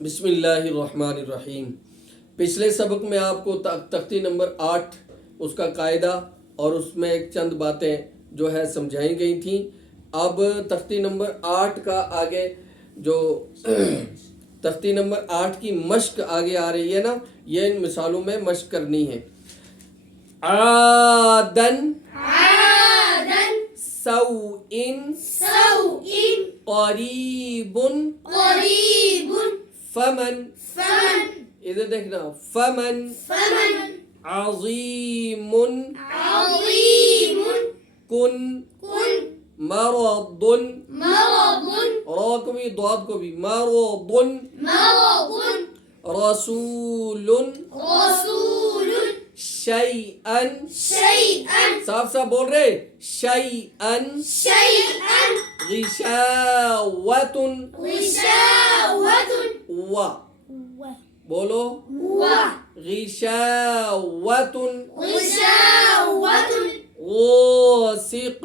بسم اللہ الرحمن الرحیم۔ پچھلے سبق میں آپ کو تختی نمبر 8 اس کا قاعدہ اور اس میں ایک چند باتیں جو ہے سمجھائی گئی تھیں۔ اب تختی نمبر 8 کا آگے جو تختی نمبر 8 کی مشق آگے آ رہی ہے نا، یہ ان مثالوں میں مشق کرنی ہے۔ عادن سوء قریب فمن ادھر دیکھنا، فمن عظیم کن مرض را کو بھی ضاد کو بھی مرض رسول شیئا صاف صاف بول رہے، شیئا غشاوۃ و بولو غشاوۃ غاسق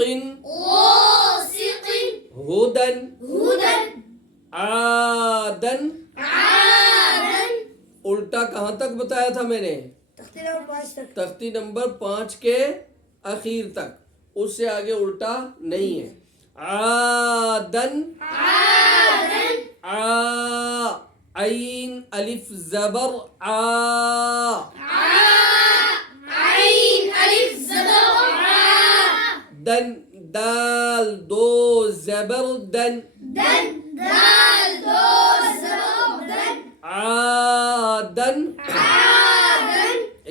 ہدن عادن۔ الٹا کہاں تک بتایا تھا میں نے؟ تختی نمبر 5 کے اخیر تک، اس سے آگے الٹا نہیں ہے۔ عادن عین الف زبر دن دال دو زبر دن عادن۔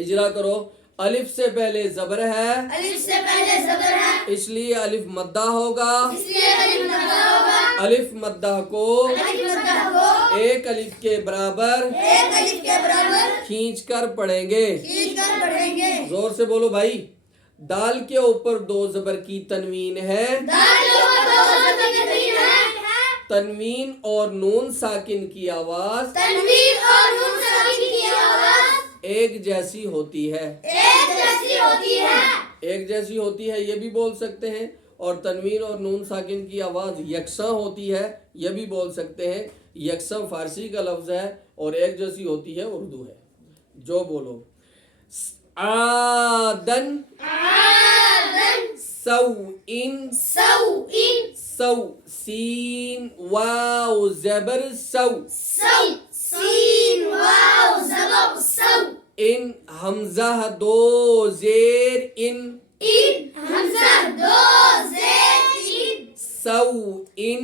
اجرا کرو، الف سے پہلے زبر ہے، اس لیے الف مدہ ہوگا۔ الف مدہ کو ایک الف کے برابر کھینچ کر پڑھیں گے۔ زور سے بولو بھائی۔ دال کے اوپر 2 زبر کی تنوین ہے، تنوین اور نون ساکن کی آواز ایک جیسی ہوتی ہے، ایک جیسی ہوتی ہے یہ بھی بول سکتے ہیں، اور تنوین اور نون ساکن کی آواز یکساں ہوتی ہے یہ بھی بول سکتے ہیں۔ یکساں فارسی کا لفظ ہے اور ایک جیسی ہوتی ہے اردو ہے۔ جو بولو، عادن سوء سو سین واو زبر سو ان حمزہ 2 زیر ان سو ان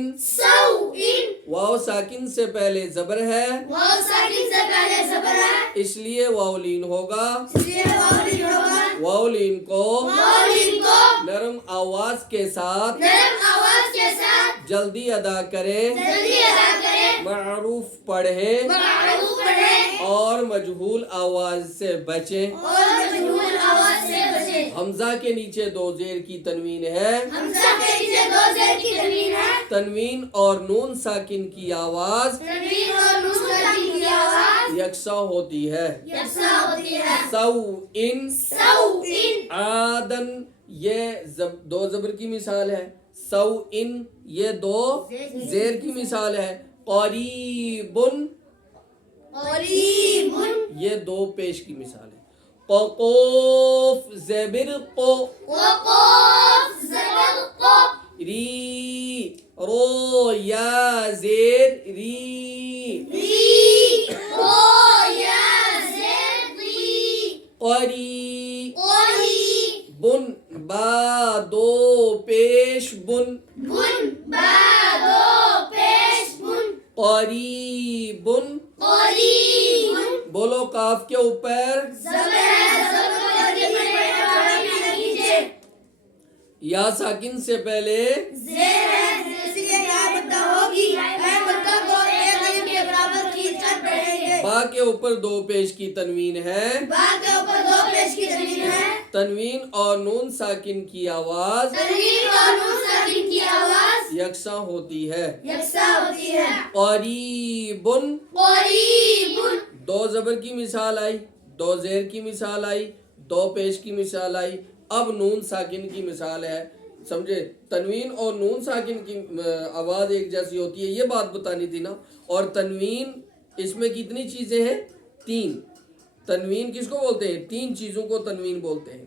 واو ساکن سے پہلے زبر ہے، اس لیے واو لین ہوگا۔ واو لین کو نرم آواز کے ساتھ جلدی ادا کریں، معروف پڑھیں اور مجہول آواز سے بچیں۔ حمزہ کے نیچے 2 زیر کی تنوین ہے، تنوین اور نون ساکن کی آواز یکساں ہوتی ہے۔ سوء عادن یہ 2 زبر کی مثال ہے، سوء یہ 2 زیر کی مثال ہے، قریب یہ 2 پیش کی مثال ہے۔ قوف زبر قو ری رو یا زیر ری قری بن با 2 پیش بن قریب بولو، قاف کے اوپر یا ساکن سے پہلے با کے اوپر 2 پیش کی تنوین ہے، تنوین اور نون ساکن کی آواز یکساں ہوتی ہے۔ قریب 2 زبر کی مثال آئی، 2 زیر کی مثال آئی، 2 پیش کی مثال آئی، اب نون ساکن کی مثال ہے۔ سمجھے، تنوین اور نون ساکن کی آواز ایک جیسی ہوتی ہے، یہ بات بتانی تھی نا۔ اور تنوین اس میں کتنی چیزیں ہیں؟ 3. تنوین کس کو بولتے ہیں؟ 3 چیزوں کو تنوین بولتے ہیں.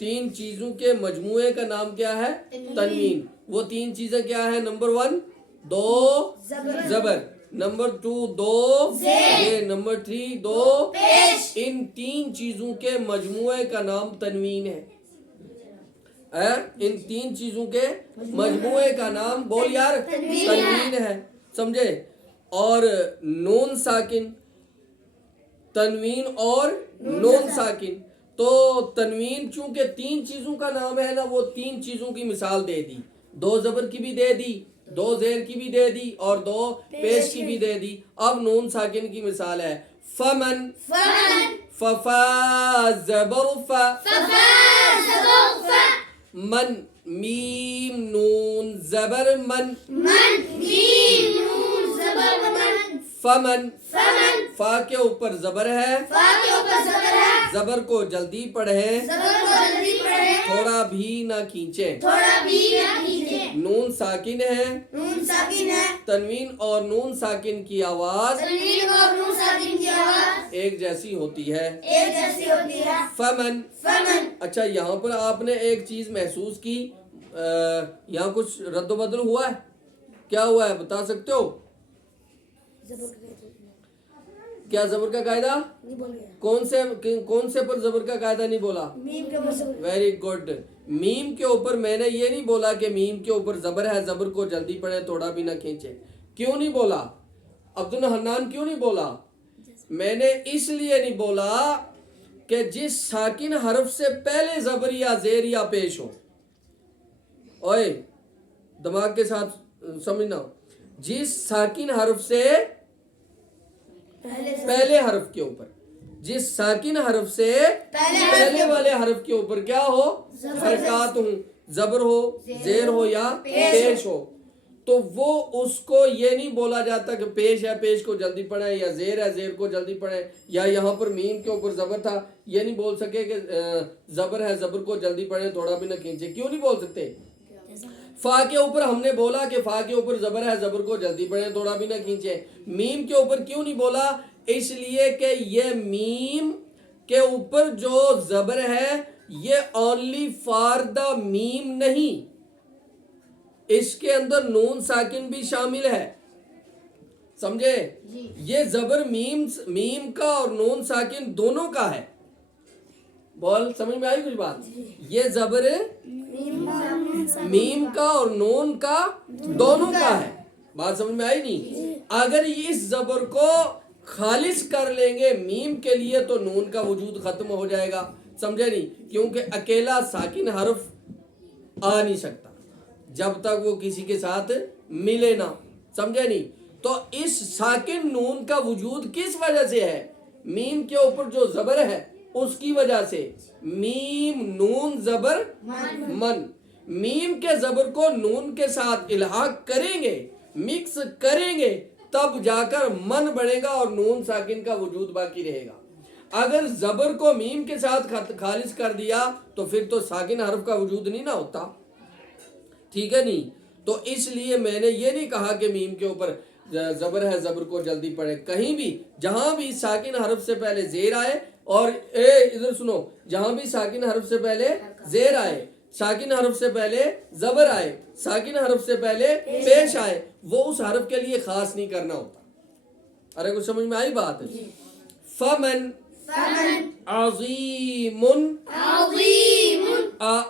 3 چیزوں کے مجموعے کا نام کیا ہے؟ تنوین. وہ 3 چیزیں کیا ہے؟ نمبر 1 2 زبر، نمبر 2 2 زیر، نمبر 3 2 پیش. ان 3 چیزوں کے مجموعے کا نام تنوین ہے. ان 3 چیزوں کے مجموعے کا نام بول یار تنوین ہے. سمجھے؟ اور نون ساکن، تنوین اور نون ساکن. تو تنوین چونکہ 3 چیزوں کا نام ہے نا، وہ 3 چیزوں کی مثال دے دی. 2 زبر کی بھی دے دی، 2 زیر کی بھی دے دی، اور 2 پیش کی بھی دے دی. اب نون ساکن کی مثال ہے فمن، ففا زبر فا، من، میم نون زبر من، فمن. فا کے اوپر زبر ہے، زبر کو جلدی پڑھیں، تھوڑا بھی نہ کھینچیں. نون ساکن ہے، تنوین اور نون ساکن کی آواز ایک جیسی ہوتی ہے. فمن. اچھا یہاں پر آپ نے ایک چیز محسوس کی، یہاں کچھ رد و بدل ہوا ہے. کیا ہوا ہے بتا سکتے ہو؟ کیا زبر کا قاعدہ؟ کون سے پر زبر کا قاعدہ نہیں بولا؟ Very good. میم کے اوپر میں نے یہ نہیں بولا کہ میم کے اوپر زبر ہے، زبر کو جلدی پڑھے تھوڑا بھی نہ کھینچے. کیوں نہیں بولا؟ عبدالحنان کیوں نہیں بولا؟ میں نے اس لیے نہیں بولا کہ جس ساکن حرف سے پہلے زبر یا زیر یا پیش ہو، اوئے دماغ کے ساتھ سمجھنا، جس ساکن حرف سے پہلے حرف کے اوپر، جس ساکن حرف سے پہلے والے حرف کے اوپر کیا ہو؟ حرکات ہوں، زبر ہو، زیر ہو یا پیش ہو. تو وہ اس کو یہ نہیں بولا جاتا کہ پیش ہے پیش کو جلدی پڑھیں، یا زیر ہے زیر کو جلدی پڑھیں، یا یہاں پر میم کے اوپر زبر تھا یہ نہیں بول سکے کہ زبر ہے زبر کو جلدی پڑھیں تھوڑا بھی نہ کھینچے. کیوں نہیں بول سکتے؟ فا کے اوپر ہم نے بولا کہ فا کے اوپر زبر ہے زبر کو جلدی پڑھیں تھوڑا بھی نہ کھینچے. میم کے اوپر کیوں نہیں بولا؟ اس لیے کہ یہ میم کے اوپر جو زبر ہے یہ اونلی فار دا میم نہیں، اس کے اندر نون ساکن بھی شامل ہے. سمجھے؟ یہ زبر میم کا اور نون ساکن دونوں کا ہے. بول سمجھ میں آئی کچھ بات؟ یہ زبر میم کا اور نون کا دونوں کا ہے. بات سمجھ میں آئی نہیں؟ اگر اس زبر کو خالص کر لیں گے میم کے لیے تو نون کا وجود ختم ہو جائے گا. سمجھے نہیں؟ کیونکہ اکیلا ساکن حرف آ نہیں سکتا جب تک وہ کسی کے ساتھ ملے نہ. سمجھے نہیں؟ تو اس ساکن نون کا وجود کس وجہ سے ہے؟ میم کے اوپر جو زبر ہے اس کی وجہ سے. میم نون زبر من. میم کے زبر کو نون کے ساتھ الحاق کریں گے، مکس کریں گے، تب جا کر من بڑھے گا اور نون ساکن کا وجود باقی رہے گا. اگر زبر کو میم کے ساتھ خالص کر دیا تو پھر تو ساکن حرف کا وجود نہیں نہ ہوتا. ٹھیک ہے نہیں؟ تو اس لیے میں نے یہ نہیں کہا کہ میم کے اوپر زبر ہے زبر کو جلدی پڑھے. کہیں بھی جہاں بھی ساکن حرف سے پہلے زیر آئے، اور ادھر سنو، جہاں بھی ساکن حرف سے پہلے زیر آئے، ساکن حرف سے پہلے زبر آئے، ساکن حرف سے پہلے پیش آئے، وہ اس حرف کے لیے خاص نہیں کرنا ہوتا. ارے کچھ سمجھ میں آئی بات؟ فمن عظیم،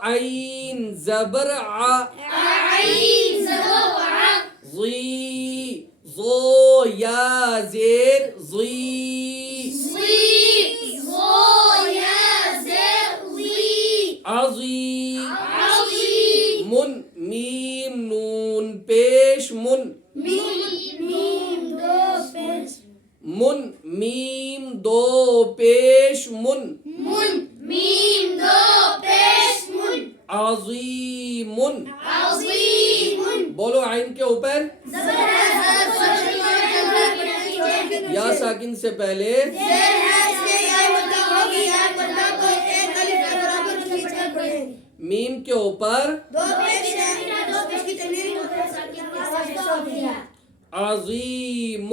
عین زبر ضی، ضو یا زیر ضی، عظیم. من، میم نون پیش من، من میم دو پیش من، عظیم. بولو عین کے اوپر یا ساکن سے پہلے میم کے اوپر عظیم.